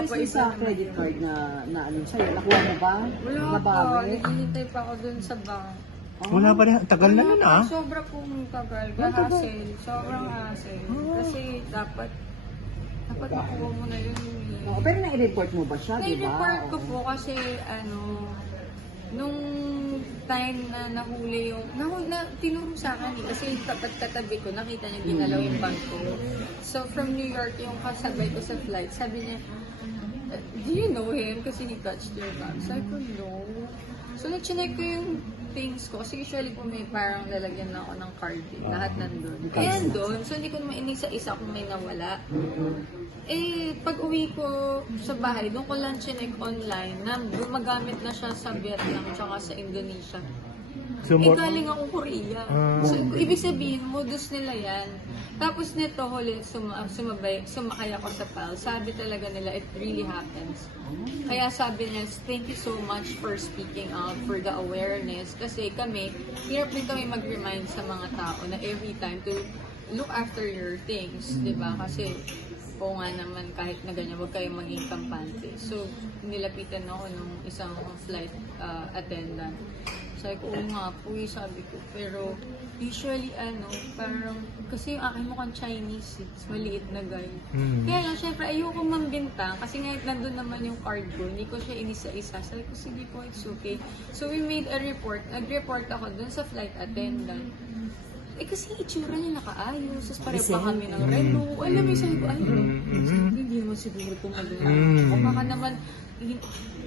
balance mo sa credit card na, na ano sa'yo? Nakuha mo ba? Wala pa. Naghihintay pa ako dun sa bank. Wala pa rin. Tagal na nun ah. Sobra pong tagal. Hassle. Sobrang hassle. Kasi dapat, dapat makuha mo na yun. eh. Oo, pero na-report mo ba siya, di ba? Nai-report ko po kasi ano, nung time na nahuli yung, nahu, na, tinuro sa akin eh, kasi yung tapat katabi ko, nakita niya ginalaw yung bag ko. So from New York, yung kasabay ko sa flight, sabi niya, do you know him? Kasi he touched your bag. Sabi ko, no. So na-check ko yung things ko. Kasi usually po may parang lalagyan na ako ng card eh. Lahat nandun. Kaya nandun. So hindi ko naman inisa-isa kung may nawala. Eh, pag uwi ko sa bahay, doon ko lang chinek online na gumagamit na siya sa Vietnam tsaka sa Indonesia. So, eh, more, galing akong Korea. Ah. so, ibig sabihin, modus nila yan. Tapos nito, huli, suma, sumabay, sumakay ako sa PAL. Sabi talaga nila, it really happens. Kaya sabi niya, thank you so much for speaking out, for the awareness. Kasi kami, hirap din kami mag-remind sa mga tao na every time to look after your things, di ba? Kasi, oo nga naman, kahit na ganyan, huwag kayong maging kampante. So, nilapitan ako nung isang flight uh, attendant. Sabi ko, oo nga po, eh, sabi ko. Pero, usually, ano, parang, kasi yung akin mukhang Chinese, eh, maliit na guy. Hmm. Kaya lang, syempre, ayoko mambintang kasi ngayon nandun naman yung card ko, hindi ko siya inisa-isa. Sabi ko, sige po, it's okay. So, we made a report. Nag-report ako dun sa flight attendant. Eh, kasi itsura niya nakaayos. Tapos pareho pa kami ng relo. Alam mo, sabi ko, ay, Mm. hindi naman siguro pumagal. Mm. O baka naman,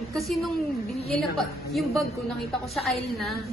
kasi nung binila pa, yung bag ko, nakita ko sa aisle na.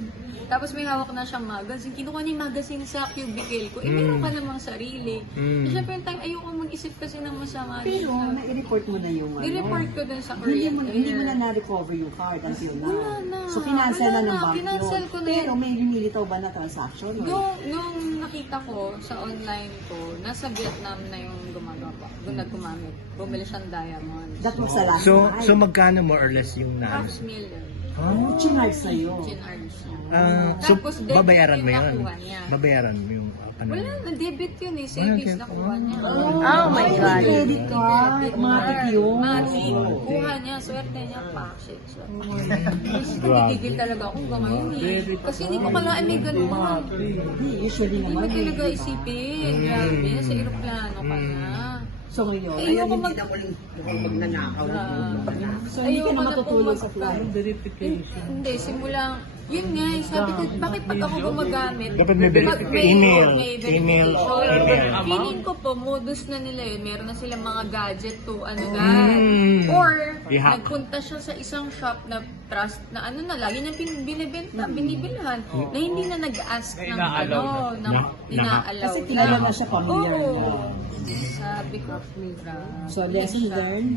Tapos may hawak na siyang magazine. Kinuha niya yung magazine sa cubicle ko. Eh, meron ka namang sarili. Mm. Eh, syempre yung time, ayoko mag-isip kasi ng masama. Pero, na-report mo na yung ano. Ni-report ko dun sa Hindi Korean mo, hindi mo na na-recover yung card until now. Wala na. So, kinancel Wala na ng bank Kinancel yun. ko na Pero may lumilitaw ba na transaction? or- Nung, nung nakita ko sa online ko, nasa Vietnam na yung gumagawa. Doon nagkumamit. Bumili siyang diamond. That was the last So, so magkano more or less yung na? Half million. Oh. Chinard sa'yo. Chinarge niya. Ah, so, Tapos, debit babayaran mo yung yun. nakuha niya. Babayaran mo yung uh, ano. Wala, na-debit yun eh. Savings Wala, nakuha niya. Oh my God. Credit card. Matik yun. Matik. Kuha niya. Swerte niya pa. Shit. Nagigil talaga ako ngayon eh. Kasi hindi ko kailangan may ganun. Hindi, usually naman. talaga eh, isipin. Grabe, sa aeroplano ka na. So ngayon, Eh, ayoko mag... mukhang magnanakaw. so hindi ka na matutulog sa flight. Hindi, simulang... Yun nga, eh, sabi ko, bakit pag ako gumagamit, Dapat may verification. Email. Email. Email. Feeling ko po, modus na nila yun. Meron na silang mga gadget to, ano na. Mm. Or, I-hack. nagpunta siya sa isang shop na trust na ano na, lagi niya bin- binibenta, binibilhan, na hindi na nag-ask ng ano, ng Na- inaalaw. Kasi kilala na siya, familiar Oo. na. Sabi ko, grabe So, lesson siya. learned?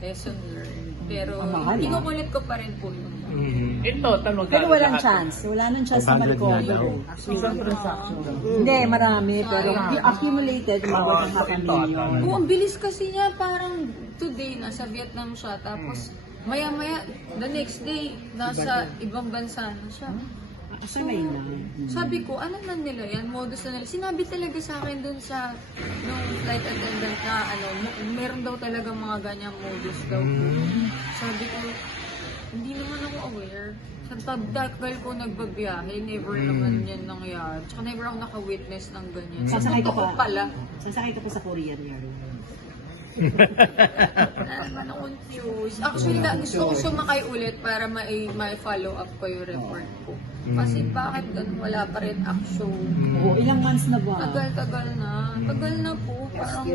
Lesson learned. Pero, Ang mahal, ah. kinukulit ko pa rin po yun. Mhm. Ito, tanong Pero walang chance. Wala nang chance na 500 mag-cover. nga daw. Isang transaction. Hindi, marami. Pero accumulated, umabot ng half a million. Oo, ang bilis kasi niya. Parang today, nasa Vietnam siya. Tapos, maya-maya, the next day, nasa ibang bansa na siya. Sanay na. Sabi ko, ano na nila yan? Modus na nila. Sinabi talaga sa akin dun sa nung flight attendant na ano, mo- meron daw talaga mga ganyang modus daw. Sabi ko, hindi naman ako aware. Sa tagal ko nagbabiyahe, never naman yan nangyari. Tsaka never ako naka-witness ng ganyan. Sa Sasakay ka totoo pa. pala. Sasakay ka pa sa Korean Air. naman ako confused. Actually, na, gusto ko sumakay ulit para ma- ma-follow up ko yung report ko. Kasi bakit ganun wala pa rin action? Oo, ilang months na ba? Tagal-tagal na. Tagal na po. Parang,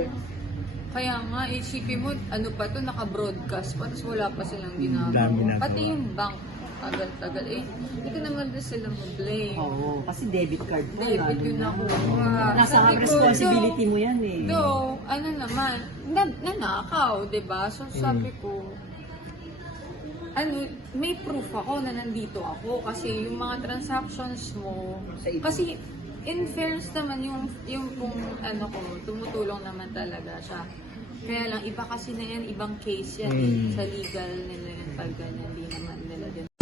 kaya nga, isipin mo, ano pa to, naka-broadcast pa, tapos wala pa silang Dami ginagawa. ginagawa. Pati yung bank, tagal-tagal. Eh, hindi ko naman din sila mag-blame. Oo, kasi debit card mo. Debit lalo yun na. ako. Nasa Sabi ko, responsibility mo yan eh. Though, ano naman, na, nanakaw, di ba? So, sabi ko, ano, may proof ako na nandito ako kasi yung mga transactions mo, kasi in fairness naman yung yung kung ano ko, tumutulong naman talaga siya. Kaya lang, iba kasi na yan, ibang case yan. Mm. Sa legal nila yan, pag ganyan, hindi naman nila din